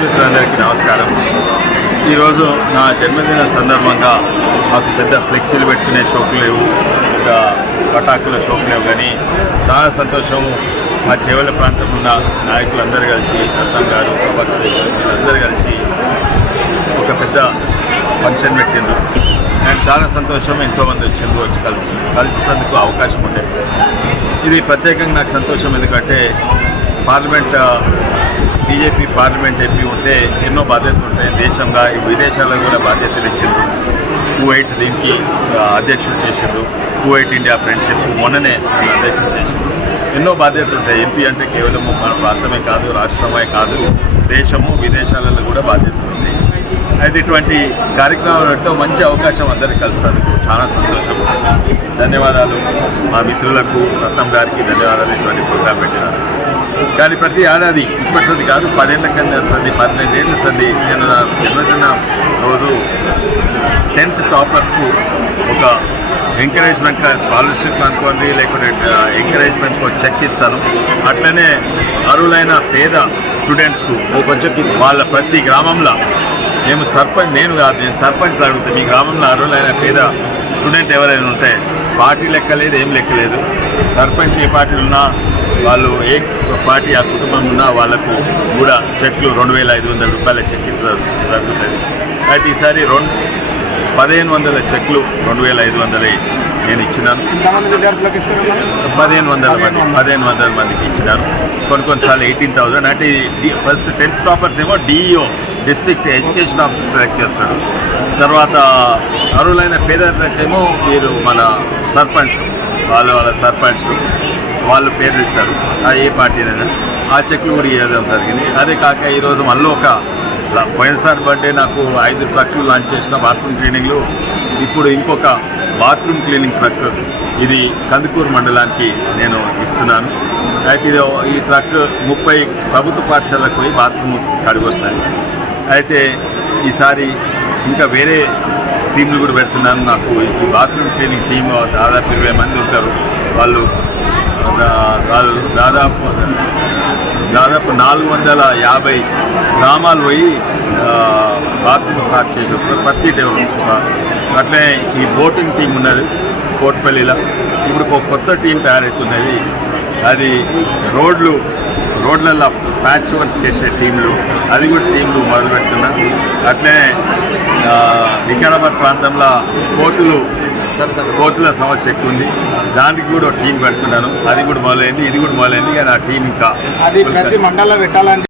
మిత్రులందరికీ నమస్కారం. ఈరోజు నా జన్మదిన సందర్భంగా మాకు పెద్ద ఫ్లెక్సీలు పెట్టుకునే షోకు లేవు, ఇంకా పటాకుల షోకు లేవు, కానీ చాలా సంతోషము. మా చేవల ప్రాంతం ఉన్న నాయకులందరూ కలిసి, రత్నం గారు, ప్రభాకర్ వీళ్ళందరూ కలిసి ఒక పెద్ద ఫంక్షన్ పెట్టిండ్రు. నేను చాలా సంతోషం. ఎంతోమంది వచ్చిండ్రు, వచ్చి కలిసినందుకు అవకాశం ఉండేది. ఇది ప్రత్యేకంగా నాకు సంతోషం, ఎందుకంటే బీజేపీ పార్లమెంట్ ఎంపీ ఉంటే ఎన్నో బాధ్యతలు ఉంటాయి. దేశంగా విదేశాల్లో కూడా బాధ్యతలు ఇచ్చిండ్రు. కువైట్ దీనికి అధ్యక్షుడు చేసిండ్రు. కువైట్ ఇండియా ఫ్రెండ్షిప్ మొన్ననే అధ్యక్షుడు చేసిండ్రు. ఎన్నో బాధ్యతలు ఉంటాయి. ఎంపీ అంటే కేవలం మన ప్రాంతమే కాదు, రాష్ట్రమే కాదు, దేశము విదేశాలలో కూడా బాధ్యతలు ఉంటాయి. అయితే ఇటువంటి కార్యక్రమాలతో మంచి అవకాశం అందరికీ కలుస్తారు. చాలా సంతోషం. ధన్యవాదాలు మా మిత్రులకు, రత్నం గారికి ధన్యవాదాలు. ఇటువంటి ప్రోగ్రాం పెట్టినారు. కానీ ప్రతి ఏడాది ఇప్పటిది కాదు, 10 ఏళ్ల కింద సంది, 12 ఏళ్ళ సంది నేను నా జన్మదిన రోజు 10th టాపర్స్కు ఒక ఎంకరేజ్మెంట్ స్కాలర్షిప్ అనుకోండి, లేకుంటే ఎంకరేజ్మెంట్ చెక్ ఇస్తాను. అట్లనే అర్హులైన పేద స్టూడెంట్స్కు వాళ్ళ ప్రతి గ్రామంలో నేను సర్పంచ్ అడుగుతాను. మీ గ్రామంలో అర్హులైన పేద స్టూడెంట్ ఎవరైనా ఉంటే పార్టీ లెక్కలేదు, ఏం లెక్కలేదు. సర్పంచ్ ఏ పార్టీలు ఉన్నా, వాళ్ళు ఏ పార్టీ ఆ కుటుంబం ఉన్నా వాళ్ళకు కూడా చెక్లు 2,500 రూపాయల చెక్ జరుగుతుంది. అయితే ఈసారి 1,500 చెక్లు 2,500 నేను ఇచ్చినాను. 1,500 మందికి ఇచ్చినాను. కొన్నిసార్లు 18,000. అంటే ఫస్ట్ 10th టాపర్స్ ఏమో DEO, district education officer select చేస్తాడు. తర్వాత అర్హులైన పేదలకేమో మీరు మన సర్పంచ్, వాళ్ళ సర్పంచ్ వాళ్ళు పేర్లు ఇస్తారు. ఏ పార్టీనైనా ఆ చెక్లు కూడా ఇవ్వడం జరిగింది. అదే కాక ఈరోజు మళ్ళీ పోయినసారి బర్త్డే నాకు 5 ట్రక్లు లాంచ్ చేసిన బాత్రూమ్ క్లీనింగ్లు. ఇప్పుడు ఇంకొక బాత్రూమ్ క్లీనింగ్ ట్రక్, ఇది కందుకూరు మండలానికి నేను ఇస్తున్నాను. అయితే ఈ ట్రక్ 30 ప్రభుత్వ పాఠశాలకు పోయి బాత్రూమ్ కడిగొస్తాయి. అయితే ఈసారి ఇంకా వేరే టీంలు కూడా పెడుతున్నాను. నాకు ఈ బాత్రూమ్ క్లీనింగ్ టీమ్ దాదాపు 20 మంది ఉంటారు. వాళ్ళు దాదాపు 450 గ్రామాలు పోయి బాత్రూమ్ స్టార్ట్ చేసి ప్రతి డెవలప్. అట్లే ఈ బోటింగ్ టీం ఉన్నది కోట్పల్లిలో. ఇప్పుడు ఒక కొత్త టీం తయారవుతున్నది. అది రోడ్లలో ప్యాచ్ వర్క్ చేసే టీంలు, అది కూడా టీంలు మొదలు పెడుతున్నా. అట్లే వికారాబాద్ ప్రాంతంలో కోతుల సమస్య ఎక్కువ ఉంది. దానికి కూడా టీం పెడుతున్నాను. అది కూడా మొదలైంది, ఇది కూడా మొదలైంది. కానీ ఆ టీం ఇంకా ప్రతి మండలంలో పెట్టాలంటే